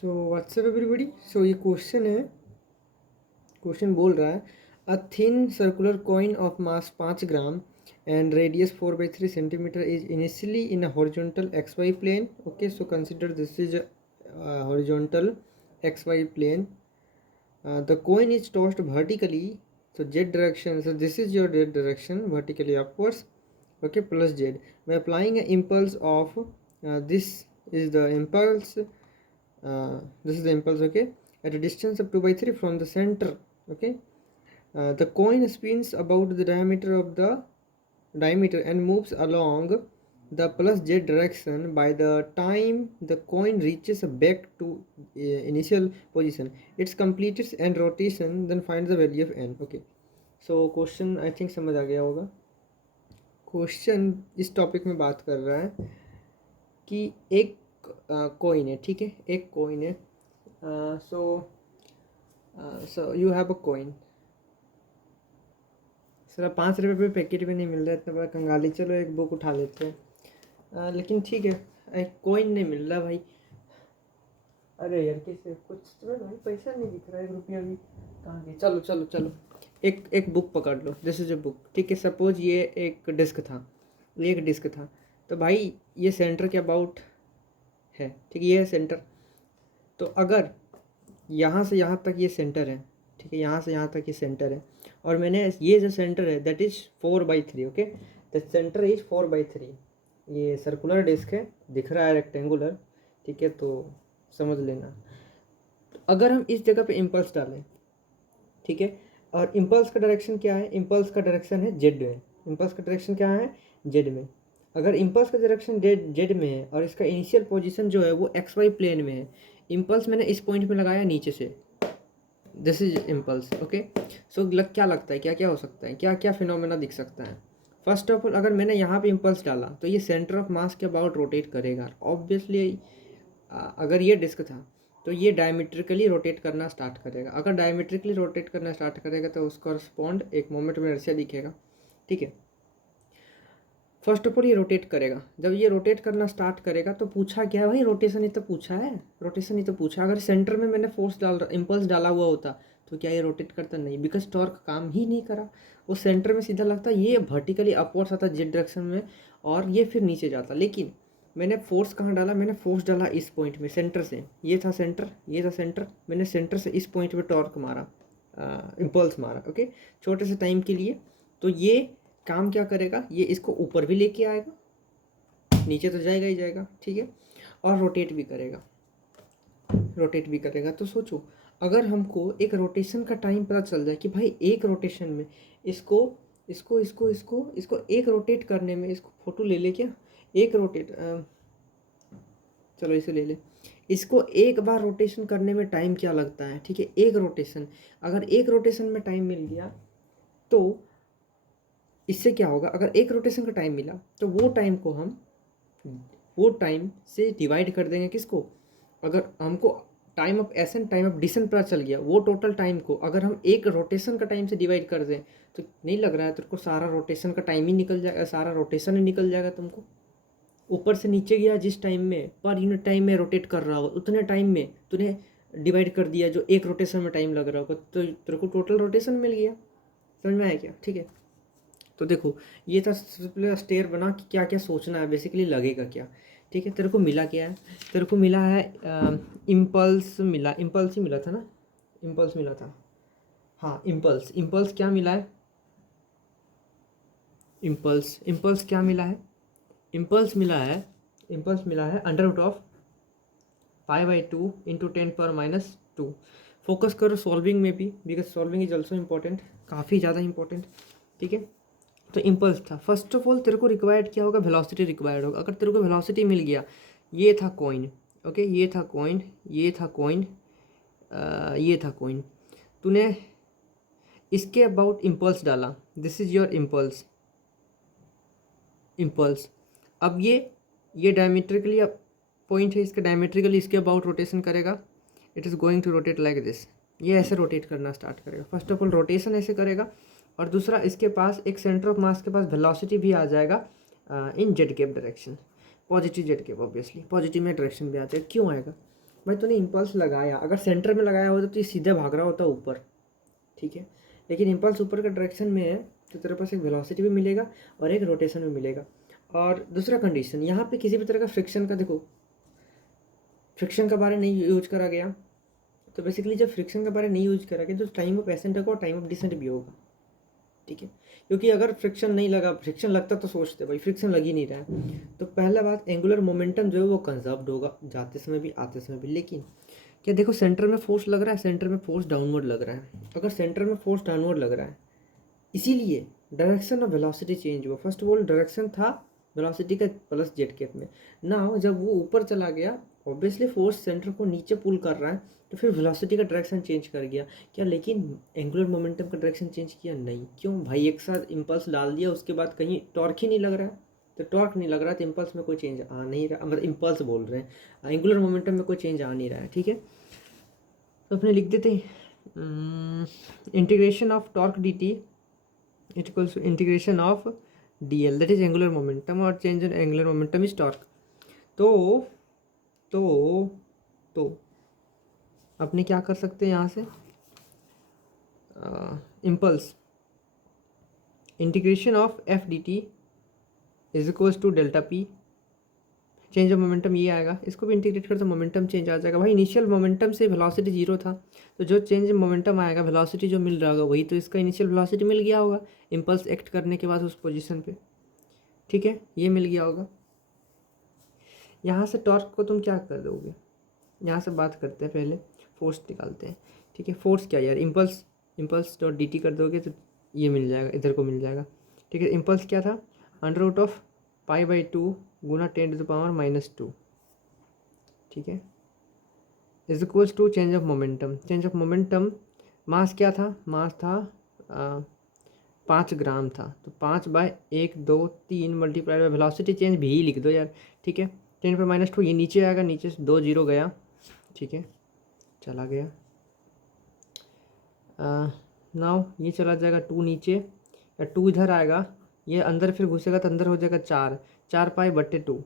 So what's up everybody. सो ये question है, question बोल रहा है a thin circular coin of mass 5 gram and radius 4/3 centimeter is initially in a horizontal xy plane. Okay, so consider this is a horizontal xy plane. The coin is tossed vertically, so z direction, so this is your z direction, vertically upwards. Okay, plus z by applying an impulse of this is the impulse, this is the impulse. Okay, at a distance of 2/3 from the center. Okay, the coin spins about the diameter and moves along the plus z direction. By the time the coin reaches back to initial position, it's completes n rotation, then find the value of n. Okay, so question I think समझ आ गया होगा। Question इस topic में बात कर रहा है कि एक कॉइन है, ठीक है, एक कॉइन है। So you have a coin. Sir 5 रुपये पे पैकेट भी नहीं मिल रहा है, इतना बड़ा कंगाली। चलो एक बुक उठा लेते हैं, लेकिन ठीक है, एक कॉइन नहीं मिल रहा भाई। अरे यार कैसे कुछ तो भाई, पैसा नहीं दिख रहा है, 1 रुपया भी कहाँ गया। चलो चलो चलो, एक बुक पकड़ लो, दिस इज ए बुक, ठीक है। सपोज ये एक डिस्क था, ये एक डिस्क था, तो भाई ये सेंटर के अबाउट है, ठीक है, ये है सेंटर। तो अगर यहाँ से यहाँ तक ये सेंटर है, ठीक है, यहाँ से यहाँ तक ये सेंटर है, और मैंने ये जो सेंटर है that is 4/3। Okay, the centre is 4/3। ये सर्कुलर डिस्क है, दिख रहा है रेक्टेंगुलर, ठीक है, तो समझ लेना। तो अगर हम इस जगह पे इम्पल्स डालें, ठीक है, और इम्पल्स का डायरेक्शन क्या है, इम्पल्स का डायरेक्शन है जेड में। इम्पल्स का डायरेक्शन क्या है, जेड में। अगर इम्पल्स का डायरेक्शन जेड में है और इसका इनिशियल पोजीशन जो है वो XY प्लेन में है, इम्पल्स मैंने इस पॉइंट में लगाया नीचे से, दिस इज इम्पल्स। ओके, सो क्या लगता है, क्या क्या हो सकता है, क्या क्या फिनोमेना दिख सकता है। फर्स्ट ऑफ ऑल, अगर मैंने यहाँ पे इम्पल्स डाला तो ये सेंटर ऑफ मास के अबाउट रोटेट करेगा ऑब्वियसली। अगर ये डिस्क था तो ये डायमेट्रिकली रोटेट करना स्टार्ट करेगा। अगर डायमेट्रिकली रोटेट करना स्टार्ट करेगा तो उसका रिस्पॉन्ड एक मोमेंट में इनर्शिया दिखेगा, ठीक है। फर्स्ट ऑफ ऑल ये रोटेट करेगा। जब ये रोटेट करना स्टार्ट करेगा तो पूछा क्या है भाई, रोटेशन ही तो पूछा है, रोटेशन ही तो पूछा। अगर सेंटर में मैंने फोर्स इम्पल्स डाला हुआ होता तो क्या ये रोटेट करता, नहीं, बिकॉज टॉर्क काम ही नहीं करा। वो सेंटर में सीधा लगता, ये वर्टिकली अपवर्ड्स आता जेड डायरेक्शन में, और ये फिर नीचे जाता। लेकिन मैंने फोर्स कहाँ डाला, मैंने फोर्स डाला इस पॉइंट में, सेंटर से। ये था सेंटर, ये था सेंटर, मैंने सेंटर से इस पॉइंट पे टॉर्क मारा, इम्पल्स मारा। ओके, छोटे से टाइम के लिए। तो ये काम क्या करेगा, ये इसको ऊपर भी लेके आएगा, नीचे तो जाएगा ही जाएगा, ठीक है, और रोटेट भी करेगा, रोटेट भी करेगा। तो सोचो, अगर हमको एक रोटेशन का टाइम पता चल जाए कि भाई एक रोटेशन में इसको इसको इसको इसको इसको एक रोटेट करने में, इसको फोटो ले ले क्या, एक रोटेट, चलो इसे ले ले, इसको एक बार रोटेशन करने में टाइम क्या लगता है, ठीक है, एक रोटेशन। अगर एक रोटेशन में टाइम मिल गया तो इससे क्या होगा, अगर एक रोटेशन का टाइम मिला तो वो टाइम को हम वो टाइम से डिवाइड कर देंगे किसको, अगर हमको time of ascent time of descent पता चल गया, वो टोटल टाइम को अगर हम एक रोटेशन का टाइम से डिवाइड कर दें तो नहीं लग रहा है तेरे को सारा रोटेशन का टाइम ही निकल जाएगा, सारा रोटेशन ही निकल जाएगा तुमको। ऊपर से नीचे गया जिस टाइम में पर यूनिट टाइम में रोटेट कर रहा होगा, उतने टाइम में तूने डिवाइड कर दिया जो एक रोटेशन में टाइम लग रहा होगा, तो तेरे को टोटल रोटेशन मिल गया। समझ में आया क्या, ठीक है। तो देखो, ये था सबसे स्टेयर बना कि क्या क्या सोचना है, बेसिकली लगेगा क्या, ठीक है। तेरे को मिला क्या है, तेरे को मिला है इम्पल्स मिला, इम्पल्स ही मिला था ना, इम्पल्स मिला था, हाँ इम्पल्स, इम्पल्स क्या मिला है, इम्पल्स, इम्पल्स क्या मिला है, इम्पल्स मिला है, इम्पल्स मिला है √5/2 × 10⁻²। फोकस करो सॉल्विंग में भी, because solving is also important, काफ़ी ज़्यादा इंपॉर्टेंट, ठीक है। तो इम्पल्स था, फर्स्ट ऑफ ऑल तेरे को रिक्वायर्ड क्या होगा, वेलोसिटी रिक्वायर्ड होगा। अगर तेरे को वेलोसिटी मिल गया, ये था कॉइन, ओके, ये था कॉइन, ये था कॉइन, ये था कॉइन, तूने इसके अबाउट इम्पल्स डाला, this is your impulse, impulse. अब ये डायमेट्रिकली पॉइंट है, इसका डायमेट्रिकली इसके अबाउट रोटेशन करेगा, it is going to rotate like this, ये ऐसे रोटेट करना स्टार्ट करेगा। फर्स्ट ऑफ ऑल रोटेशन ऐसे करेगा, और दूसरा इसके पास एक सेंटर ऑफ मास के पास वेलोसिटी भी आ जाएगा in Z cap direction, positive Z cap, obviously positive में डायरेक्शन भी आता है। क्यों आएगा, भाई तूने इम्पल्स लगाया, अगर सेंटर में लगाया होता तो ये सीधे भाग रहा होता ऊपर, ठीक है, लेकिन इम्पल्स ऊपर के डायरेक्शन में है तो तेरे पास एक वेलोसिटी भी मिलेगा और एक रोटेशन भी मिलेगा। और दूसरा कंडीशन, यहाँ पे किसी भी तरह का फ्रिक्शन का, देखो फ्रिक्शन का बारे नहीं यूज करा गया, तो बेसिकली जब फ्रिक्शन का बारे नहीं यूज करा गया तो टाइम ऑफ एसेंट होगा और टाइम ऑफ डिसेंट भी होगा, ठीक है, क्योंकि अगर फ्रिक्शन नहीं लगा, फ्रिक्शन लगता तो सोचते भाई फ्रिक्शन लग ही नहीं रहा है, तो पहला बात एंगुलर मोमेंटम जो है वो कंजर्व्ड होगा जाते समय भी आते समय भी। लेकिन क्या देखो सेंटर में फोर्स लग रहा है, सेंटर में फोर्स डाउनवर्ड लग रहा है, अगर सेंटर में फोर्स डाउनवर्ड लग रहा है इसीलिए डायरेक्शन ऑफ वेलोसिटी चेंज हुआ। फर्स्ट ऑफ ऑल डायरेक्शन था वेलोसिटी का प्लस जेड केप में, ना जब वो ऊपर चला गया ऑब्वियसली फोर्स सेंटर को नीचे पुल कर रहा है तो फिर वेलोसिटी का डायरेक्शन चेंज कर गया क्या, लेकिन एंगुलर मोमेंटम का डायरेक्शन चेंज किया नहीं। क्यों भाई, एक साथ इम्पल्स डाल दिया उसके बाद कहीं टॉर्क ही नहीं लग रहा है, तो टॉर्क नहीं लग रहा तो इम्पल्स में कोई चेंज आ नहीं रहा, मतलब इम्पल्स बोल रहे हैं, एंगुलर मोमेंटम में कोई चेंज आ नहीं रहा है, ठीक है। तो अपने लिख देते हैं integration of torque D T it equals to integration of D L, that is angular momentum, और change in angular momentum is torque. तो तो तो अपने क्या कर सकते हैं यहाँ से, impulse integration of F D T is equals to delta P, change of momentum ये आएगा, इसको भी इंटीग्रेट कर तो मोमेंटम चेंज आ जाएगा। भाई इनिशियल मोमेंटम से वेलोसिटी जीरो था, तो जो चेंज मोमेंटम आएगा वेलोसिटी जो मिल रहा होगा वही तो इसका इनिशियल वेलोसिटी मिल गया होगा इम्पल्स एक्ट करने के बाद उस पोजीशन पे, ठीक है, ये मिल गया होगा। यहाँ से टॉर्क को तुम क्या कर दोगे, यहाँ से बात करते हैं, पहले फोर्स निकालते हैं, ठीक है। फोर्स क्या यार, impulse, impulse dot D T कर दोगे तो ये मिल जाएगा, इधर को मिल जाएगा, ठीक है। इम्पल्स क्या था, अंडर रूट ऑफ π/2 गुना 10⁻⁻², ठीक है, is equals to change of momentum. Change of momentum mass क्या था, मास था 5 ग्राम था, तो 5/1 2 3 मल्टीप्लाई बाय वेलोसिटी चेंज भी लिख दो यार, ठीक है। 10⁻², ये नीचे आएगा, नीचे से 2 0 गया, ठीक है, चला गया। नाउ ये चला जाएगा 2 नीचे, या 2 इधर आएगा, ये अंदर फिर घुसेगा तो अंदर हो जाएगा 4π/2,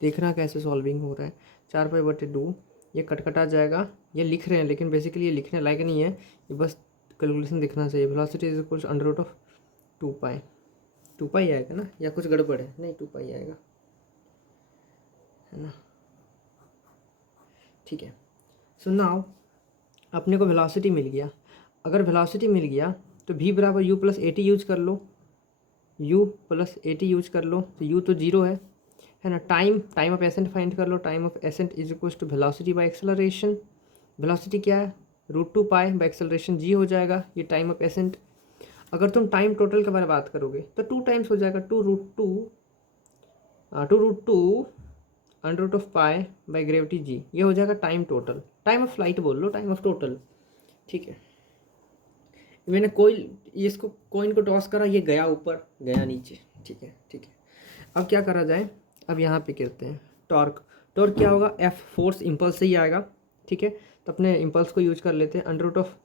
देखना कैसे सॉल्विंग हो रहा है। 4π/2 ये कटकटा जाएगा, ये लिख रहे हैं लेकिन बेसिकली ये लिखने लायक नहीं है, ये बस कैलकुलेशन दिखना चाहिए। Velocity is equal under root of 2π आएगा ना, या कुछ गड़बड़ है, नहीं 2π आएगा, है ना, ठीक है। सो नाउ अपने को वेलोसिटी मिल गया, अगर वेलोसिटी मिल गया तो v बराबर u plus A T use कर लो, u plus A T use कर लो, तो u तो जीरो है ना। टाइम ऑफ एसेंट फाइंड कर लो, time of ascent is equal to velocity by acceleration, velocity क्या है √2π बाय एक्सेलरेशन g हो जाएगा, ये टाइम ऑफ एसेंट। अगर तुम टाइम टोटल के बारे में बात करोगे तो 2 टाइम्स हो जाएगा, 2√2 under root of pi by gravity G, ये हो जाएगा time total, time of flight बोल लो, टाइम ऑफ टोटल, ठीक है। मैंने कोई इसको कॉइन को टॉस करा, ये गया ऊपर गया नीचे, ठीक है, ठीक है। अब क्या करा जाए, अब यहाँ पे करते हैं टॉर्क। टॉर्क क्या होगा, एफ फोर्स इम्पल्स से ही आएगा, ठीक है, तो अपने इम्पल्स को यूज कर लेते हैं। अंडर रूट ऑफ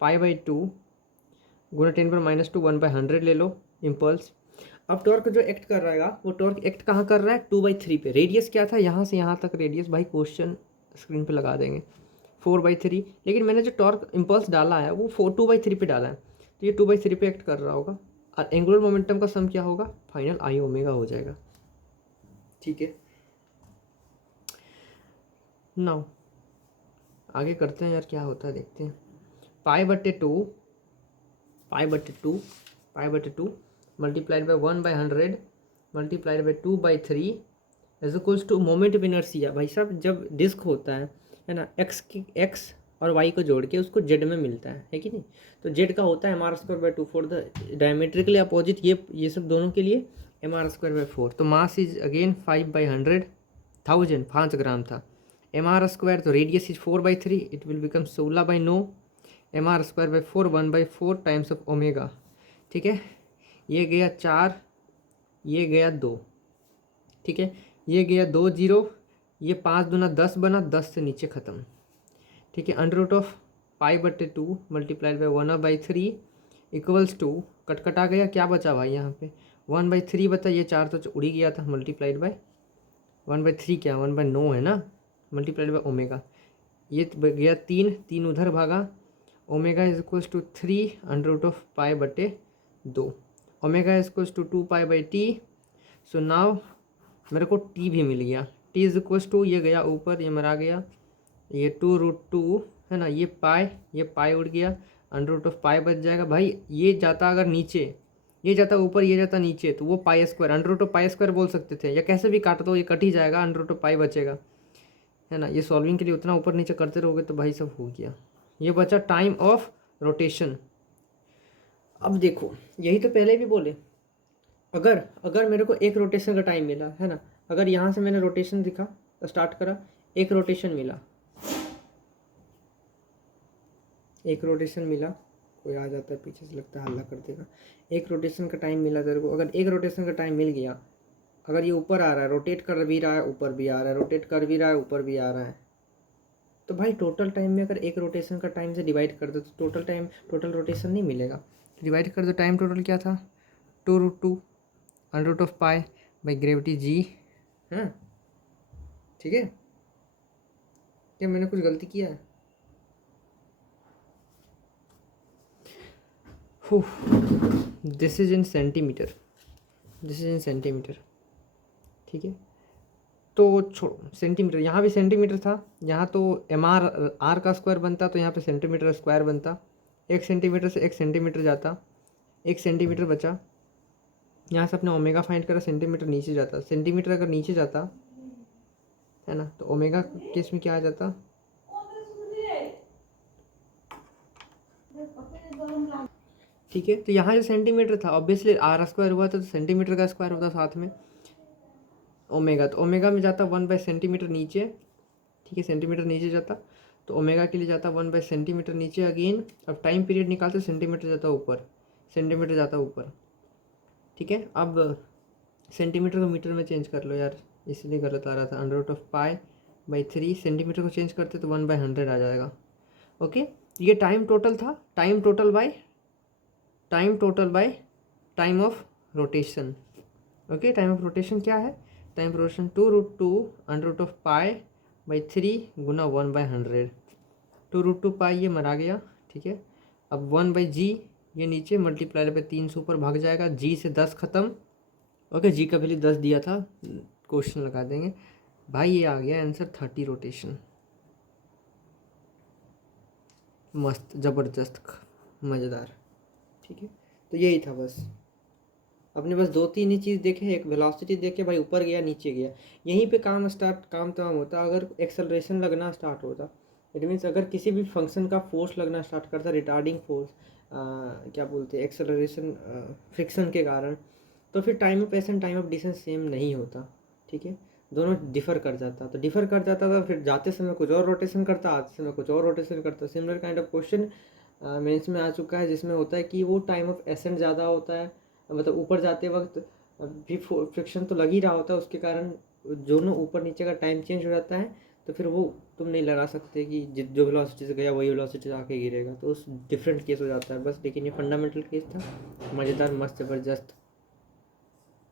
π/2 गुना 10⁻⁻² 1/100 ले लो इम्पल्स। अब टॉर्क जो एक्ट कर रहेगा वो टॉर्क एक्ट कहाँ कर रहा है, 2/3 पे। रेडियस क्या था, यहाँ से यहाँ तक रेडियस, भाई क्वेश्चन स्क्रीन पे लगा देंगे, 4/3, लेकिन मैंने जो टॉर्क इम्पल्स डाला है वो 2/3 पे डाला है, तो ये 2/3 पे एक्ट कर रहा होगा, और एंगुलर मोमेंटम का सम क्या होगा, फाइनल I ओमेगा हो जाएगा, ठीक है। नाउ आगे करते हैं यार, क्या होता है देखते हैं। π/2 multiplied by 1/100 multiplied by 2/3 is equals to moment of inertia. भाई साहब जब डिस्क होता है ना, एक्स और वाई को जोड़ के उसको जेड में मिलता है कि नहीं, तो जेड का होता है mr²/2 for the diametrically opposite, ये सब दोनों के लिए mr²/4। तो मास इज अगेन 5/100,000, 5 ग्राम था। mr² तो radius is 4/3, it will become 16/9, mr²/4 1/4 times of omega, ठीक है। ये गया 4, ये गया 2, ठीक है, ये गया 2 0, ये 5 दूना 10 बना, 10 से नीचे ख़त्म, ठीक है। Under root of π/2 multiplied by 1/3 equals to, कटकटा गया, क्या बचा भाई यहाँ पे 1/3 बचा, ये 4 तो उड़ी गया था, मल्टीप्लाइड बाई 1/3 क्या 1/9 है ना, मल्टीप्लाइड बाय ओमेगा, ये गया 3, 3 उधर भागा, omega is equals to 3 under root of pi बटे 2, omega is equals to 2 pi by T. So now मेरे को टी भी मिल गया, टी इज इक्वल्स टू, ये गया ऊपर, ये मरा गया, ये 2√2 है ना, ये पाई उड़ गया, अंडर रूट ऑफ पाई बच जाएगा भाई। ये जाता अगर नीचे, ये जाता ऊपर, ये जाता नीचे, तो वो pi square, under root of pi square बोल सकते थे, या कैसे भी काट दो, ये कट ही जाएगा, अंडर रूट ऑफ पाई बचेगा, है ना। ये सॉल्विंग के लिए उतना ऊपर नीचे करते रहोगे तो भाई सब हो गया। ये बचा टाइम ऑफ रोटेशन। अब देखो, यही तो पहले भी बोले, अगर अगर मेरे को एक रोटेशन का टाइम मिला, है ना, अगर यहाँ से मैंने रोटेशन दिखा, स्टार्ट करा, एक रोटेशन मिला, एक रोटेशन मिला, कोई आ जाता है पीछे से, लगता है हल्ला कर देगा। एक रोटेशन का टाइम मिला तेरे को, अगर एक रोटेशन का टाइम मिल गया, अगर ये ऊपर आ रहा है, रोटेट कर भी रहा है, ऊपर भी आ रहा है, रोटेट कर भी रहा है, ऊपर भी आ रहा है, तो भाई टोटल टाइम में अगर एक रोटेशन का टाइम से डिवाइड कर दो तो टोटल टाइम, टोटल रोटेशन नहीं मिलेगा। डिवाइड कर दो, टाइम टोटल क्या था, 2√2 under root of pi by gravity G. हाँ ठीक है, क्या मैंने कुछ गलती किया है? This is in centimetre, this is in centimetre, ठीक है। तो छोड़ो सेंटीमीटर, यहाँ भी सेंटीमीटर था, यहाँ तो आर का स्क्वायर बनता, तो यहाँ पे सेंटीमीटर स्क्वायर बनता, 1 सेंटीमीटर से 1 सेंटीमीटर जाता, 1 सेंटीमीटर बचा, यहाँ से अपने ओमेगा फाइंड करा, सेंटीमीटर नीचे जाता, सेंटीमीटर अगर नीचे जाता है ना, तो ओमेगा केस में क्या आ जाता, ठीक है। तो यहाँ जो सेंटीमीटर था, ऑब्वियसली आर स्क्वायर हुआ था, तो सेंटीमीटर का स्क्वायर होता साथ में ओमेगा, तो ओमेगा में जाता 1/सेंटीमीटर नीचे, ठीक है, सेंटीमीटर नीचे जाता, तो ओमेगा के लिए जाता 1/सेंटीमीटर नीचे अगेन। अब टाइम पीरियड निकालते, सेंटीमीटर जाता ऊपर, सेंटीमीटर जाता ऊपर, ठीक है। अब सेंटीमीटर को मीटर में चेंज कर लो यार, इसलिए गलत आ रहा था, under root of pi by 3, centimetre को चेंज करते तो 1/100 आ जाएगा। ओके, ये टाइम टोटल था, time total by time of rotation. Okay, time of rotation क्या है, time of rotation 2√2 under root of pi by 3 गुना 1/100, 2√2 पाई ये मरा गया, ठीक है। अब 1/g, ये नीचे मल्टीप्लाई पे 3 से ऊपर भाग जाएगा, g से 10 खत्म। ओके, जी का वैल्यू 10 दिया था, क्वेश्चन लगा देंगे भाई। ये आ गया आंसर 30 रोटेशन। मस्त, ज़बरदस्त, मज़ेदार, ठीक है। तो यही था बस, अपने बस 2-3 ही चीज़ देखे, एक वेलोसिटी देखे, भाई ऊपर गया नीचे गया, यहीं पे काम तमाम होता। अगर एक्सेलरेशन लगना स्टार्ट होता, इट मीन्स अगर किसी भी फंक्शन का फोर्स लगना स्टार्ट करता, रिटार्डिंग फोर्स, क्या बोलते हैं, एक्सेलरेशन, फ्रिक्शन के कारण, तो फिर time of accent time of distance same नहीं होता, ठीक है, दोनों डिफ़र कर जाता। तो डिफ़र कर जाता था, फिर जाते समय कुछ और रोटेशन करता, आते समय कुछ और रोटेशन करता। Similar kind of question mains में आ चुका है, जिसमें होता है कि वो टाइम ऑफ एसेंट ज़्यादा होता है, मतलब ऊपर जाते वक्त भी फ्रिक्शन तो लग ही रहा होता है, उसके कारण दोनों ऊपर नीचे का टाइम चेंज हो जाता है, तो फिर वो तुम नहीं लगा सकते कि जो वेलोसिटी से गया वही वेलोसिटी से आके गिरेगा, तो उस डिफरेंट केस हो जाता है बस। लेकिन ये फंडामेंटल केस था, मज़ेदार, मस्त, ज़बरदस्त।